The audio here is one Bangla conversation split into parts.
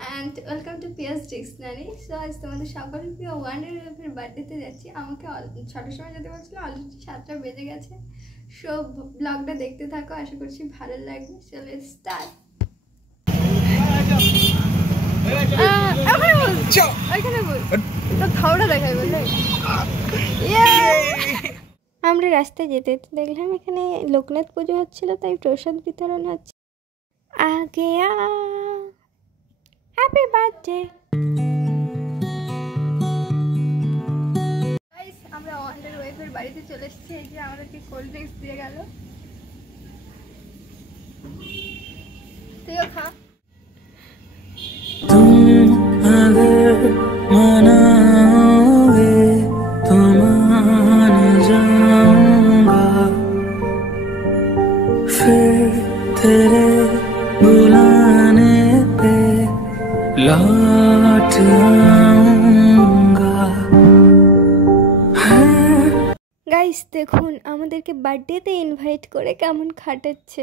and welcome to Pia's Dictionary. So আজ তোমাদের সকলের প্রিয় ওয়ান্ডার ওয়েভের বার্থডেতে যাচ্ছি। আমাকে 6টার সময় যেতে বলছিল, অলরেডি 7টা বেজে গেছে। সো ব্লগটা দেখতে থাকো, আশা করছি ভালো লাগবে। So let's start. আমরা রাস্তায় যেতে দেখলাম এখানে লোকনাথ পুজো হচ্ছিল, তাই প্রসাদ বিতরণ হচ্ছে। আগে হ্যাপি বার্থডে। আমরা ওয়ান্ডার ওয়েভের বাড়িতে চলে এসেছি। এই যে আমাদেরকে কোল্ড ড্রিঙ্কস দিয়ে গেল, তুইও খা। গাইস দেখুন আমাদেরকে বার্থডেতে ইনভাইট করে কেমন খাটাচ্ছে।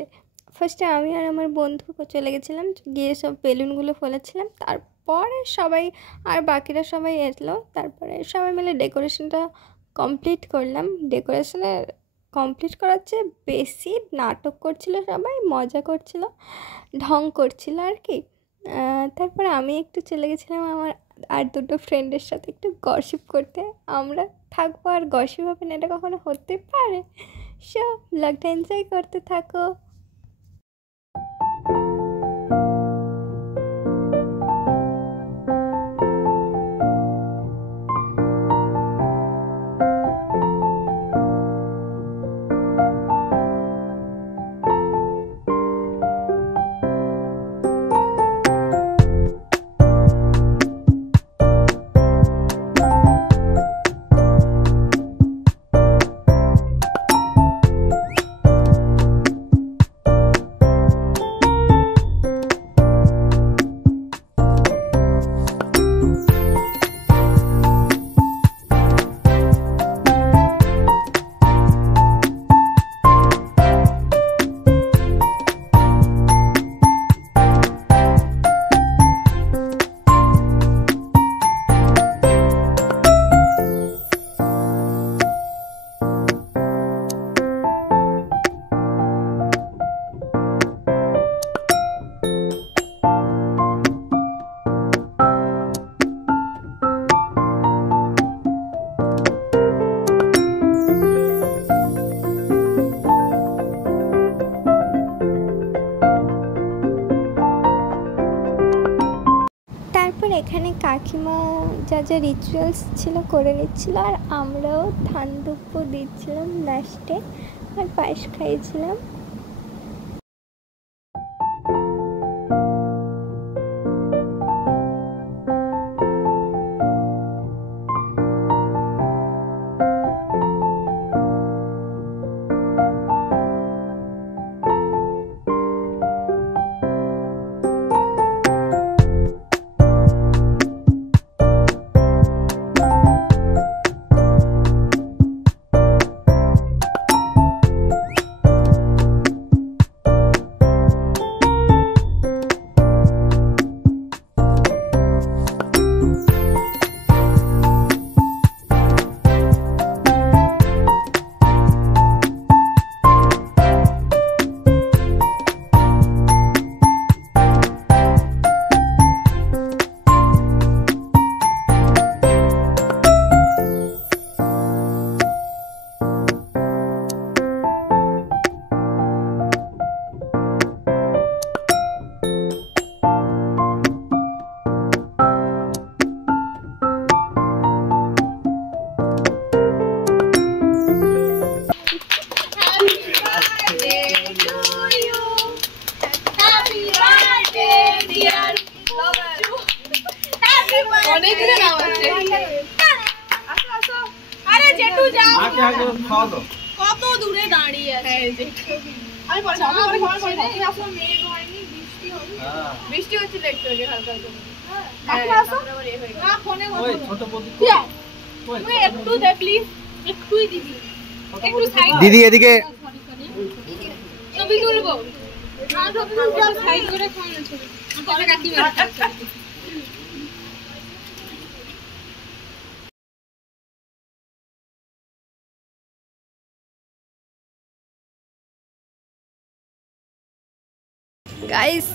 ফার্স্টে আমি আর আমার বন্ধু চলে গেছিলাম, গিয়ে সব বেলুনগুলো ফোলাচ্ছিলাম। তারপরে সবাই আর বাকিরা সবাই এলো, তারপরে সবাই মিলে ডেকোরেশনটা কমপ্লিট করলাম। ডেকোরেশনে কমপ্লিট করার চেয়ে বেশি নাটক করছিল, সবাই মজা করছিল, ঢং করছিল আর কি। তারপরে আমি একটু চলে গেছিলাম আমার আর দুটো ফ্রেন্ডের সাথে একটু গসিপ করতে। আমরা থাকবো আর গসিপ হবে না, এটা কখনো হতে পারে? সো ব্লগটা এনজয় করতে থাকো। এখানে কাকিমা যা যা রিচুয়ালস ছিল করে নিচ্ছিল, আর আমরাও ধান দুপ্প দিচ্ছিলাম লাস্টে, আর পায়েস খাইয়েছিলাম। কত দূরে দাঁড়িয়ে আছে। বৃষ্টি হচ্ছিল একটু আগে হালকা একটু দে প্লিজ, একটুই দিবি, একটু সাইড দিদি এদিকে ছবি তুলবো। সাইড করে খাওয়ানো ছবি। গাইস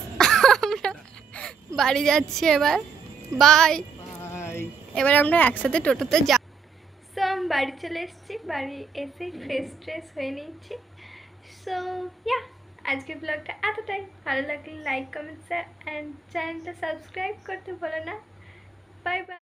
আমরা বাড়ি যাচ্ছি এবার, বাই। এবার আমরা একসাথে টোটোতে যা। সো আমি বাড়ি চলে এসেছি, বাড়ি এসে ফ্রেশ ট্রেশ হয়ে নিচ্ছি। সো ইয়া, আজকের ব্লগটা এতটাই। ভালো লাগলে লাইক কমেন্ট শেয়ার অ্যান্ড চ্যানেলটা সাবস্ক্রাইব করতে ভুলো না। Bye bye.